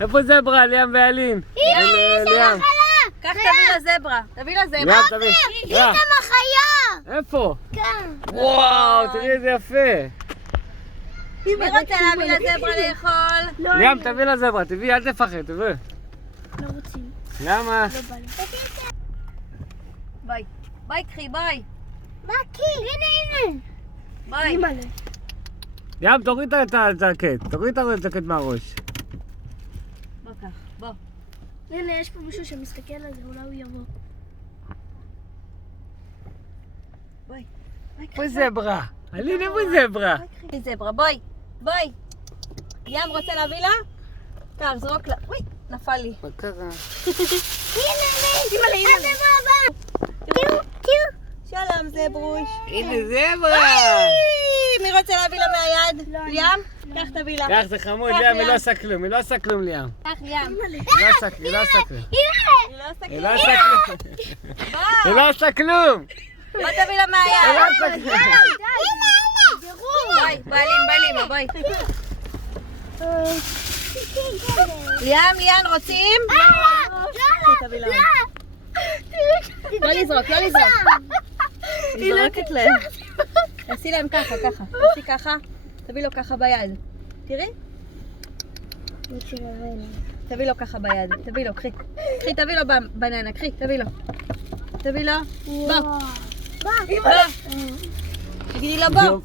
איפה זברה? ליאם ואלין. ליאם. קח, תביא לזברה. תביא לזברה. ליאם, תביא. היא גם החיה! איפה? כאן. וואו, תראי איזה יפה. מי רוצה להביא לזברה לאכול? ליאם, תביא לזברה, תביא, אל תפחד, תביא. לא רוצים. למה? לא בא לי. ביי. ביי, קחי, ביי. מה כי? הנה. ביי. מלא. ליאם, תוריד את הז'קט. תוריד את הז'קט מהראש. בוא קח, בוא. הנה, יש פה מישהו שמסתכל על זה, אולי הוא יבוא. ביי. איפה זברה? אלין, איפה זברה? קחי זברה, בואי. בואי. ים רוצה להביא לה? קח, זרוק לה. אוי, נפל לי. מה קרה? הנה, שלום זברוש. הנה זברה! מי רוצה להביא לה מהיד? ים? קח תביא לה. קח, זה חמוד, ליאם, היא לא עושה כלום, היא לא עושה כלום, ליאם. קח ים. היא לא עושה כלום. היא לא עושה היא לא כלום. עושה כלום. היא לא עושה כלום. בוא תביא לה היא לא מהיד. עושה כלום. בואי, בואי, בואי. ליאם, רוצים? תביא לה. לא לזרוק. היא זורקת להם. תעשי להם ככה. תעשי ככה. תביא לו ככה ביד. תראי. תביא לו ככה ביד. תביא לו, קחי. תביא לו בננה. קחי, תביא לו. בוא. תגידי לו בוא.